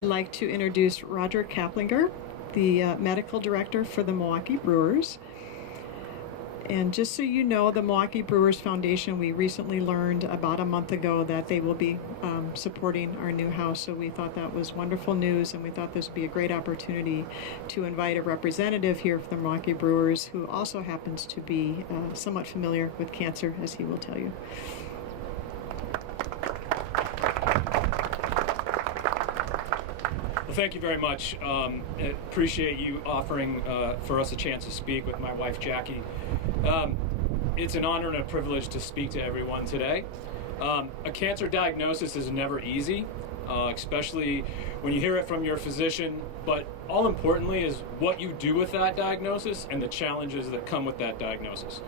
I'd like to introduce Roger Caplinger, the medical director for the Milwaukee Brewers. And just so you know, the Milwaukee Brewers Foundation, we recently learned about a month ago that they will be supporting our new house. So we thought that was wonderful news, and we thought this would be a great opportunity to invite a representative here for the Milwaukee Brewers who also happens to be somewhat familiar with cancer, as he will tell you. Well, thank you very much. I appreciate you offering for us a chance to speak with my wife, Jackie. It's an honor and a privilege to speak to everyone today. A cancer diagnosis is never easy, especially when you hear it from your physician, but all importantly is what you do with that diagnosis and the challenges that come with that diagnosis.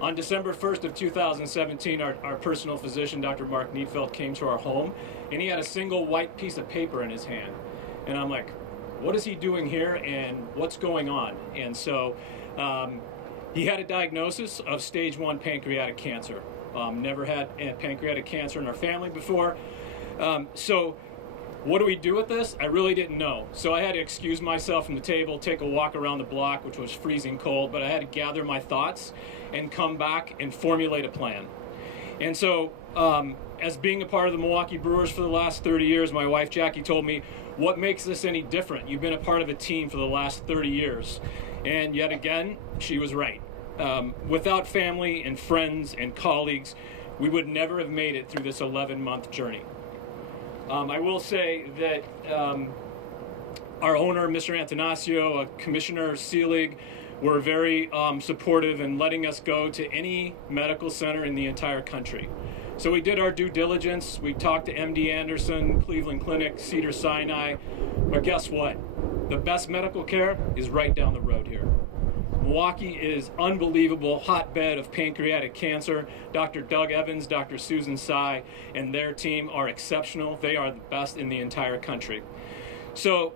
On December 1st of 2017, our personal physician, Dr. Mark Needfeld, came to our home, and he had a single white piece of paper in his hand. And I'm like, what is he doing here and what's going on? And so he had a diagnosis of stage 1 pancreatic cancer. Never had pancreatic cancer in our family before. So what do we do with this? I really didn't know. So I had to excuse myself from the table, take a walk around the block, which was freezing cold, but I had to gather my thoughts and come back and formulate a plan. And so as being a part of the Milwaukee Brewers for the last 30 years, my wife Jackie told me, what makes this any different? You've been a part of a team for the last 30 years. And yet again, she was right. Without family and friends and colleagues, we would never have made it through this 11-month journey. I will say that our owner, Mr. Antonaccio, Commissioner Seelig, were very supportive in letting us go to any medical center in the entire country. So we did our due diligence. We talked to MD Anderson, Cleveland Clinic, Cedars-Sinai. But guess what? The best medical care is right down the road here. Milwaukee is unbelievable hotbed of pancreatic cancer. Dr. Doug Evans, Dr. Susan Tsai, and their team are exceptional. They are the best in the entire country. So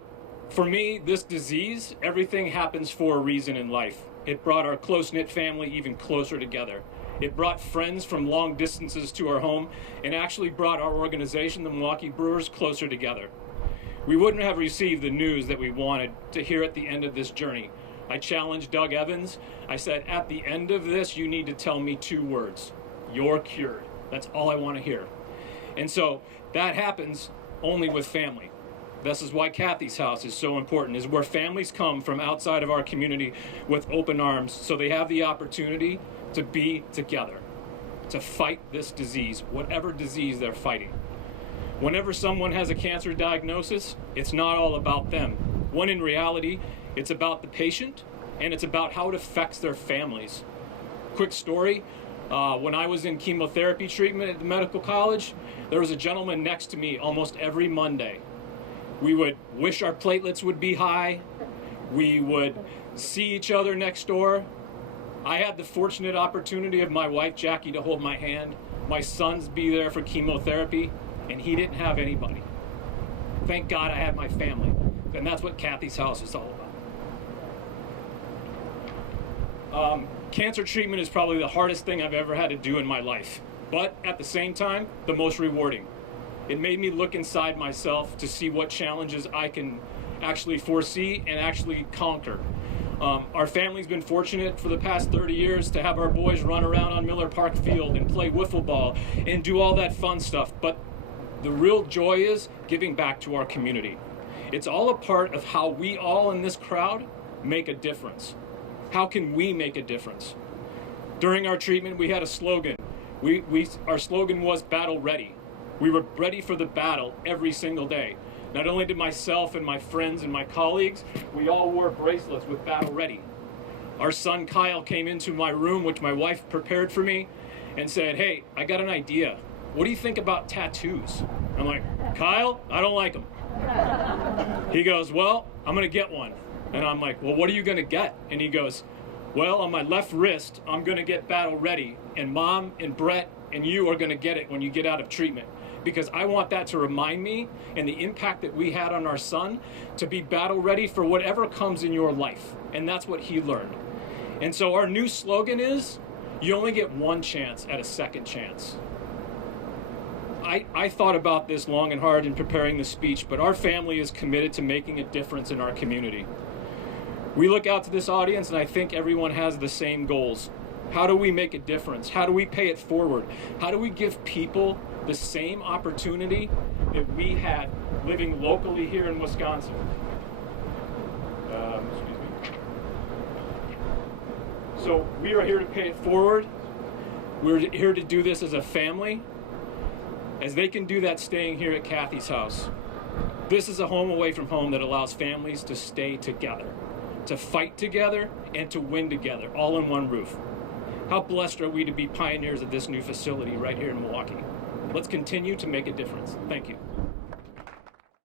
for me, this disease, everything happens for a reason in life. It brought our close-knit family even closer together. It brought friends from long distances to our home and actually brought our organization, the Milwaukee Brewers, closer together. We wouldn't have received the news that we wanted to hear at the end of this journey. I challenged Doug Evans. I said, at the end of this, you need to tell me 2 words. You're cured. That's all I want to hear. And so that happens only with family. This is why Kathy's house is so important, is where families come from outside of our community with open arms so they have the opportunity to be together, to fight this disease, whatever disease they're fighting. Whenever someone has a cancer diagnosis, it's not all about them. When in reality, it's about the patient, and it's about how it affects their families. Quick story, when I was in chemotherapy treatment at the medical college, there was a gentleman next to me almost every Monday. We would wish our platelets would be high. We would see each other next door. I had the fortunate opportunity of my wife, Jackie, to hold my hand, my sons be there for chemotherapy, and he didn't have anybody. Thank God I had my family, and that's what Kathy's house is all about. Cancer treatment is probably the hardest thing I've ever had to do in my life, but at the same time, the most rewarding. It made me look inside myself to see what challenges I can actually foresee and actually conquer. Our family's been fortunate for the past 30 years to have our boys run around on Miller Park Field and play wiffle ball and do all that fun stuff. But the real joy is giving back to our community. It's all a part of how we all in this crowd make a difference. How can we make a difference? During our treatment, we had a slogan. Our slogan was battle ready. We were ready for the battle every single day. Not only did myself and my friends and my colleagues, we all wore bracelets with battle ready. Our son Kyle came into my room, which my wife prepared for me, and said, hey, I got an idea. What do you think about tattoos? I'm like, Kyle, I don't like them. He goes, well, I'm gonna get one. And I'm like, well, what are you gonna get? And he goes, well, on my left wrist, I'm gonna get battle ready. And Mom and Brett and you are gonna get it when you get out of treatment. Because I want that to remind me and the impact that we had on our son to be battle ready for whatever comes in your life. And that's what he learned. And so our new slogan is, you only get one chance at a second chance. I thought about this long and hard in preparing the speech, but our family is committed to making a difference in our community. We look out to this audience, and I think everyone has the same goals. How do we make a difference? How do we pay it forward? How do we give people the same opportunity that we had living locally here in Wisconsin? Excuse me. So we are here to pay it forward. We're here to do this as a family, as they can do that staying here at Kathy's house. This is a home away from home that allows families to stay together, to fight together, and to win together, all in one roof. How blessed are we to be pioneers of this new facility right here in Milwaukee. Let's continue to make a difference. Thank you.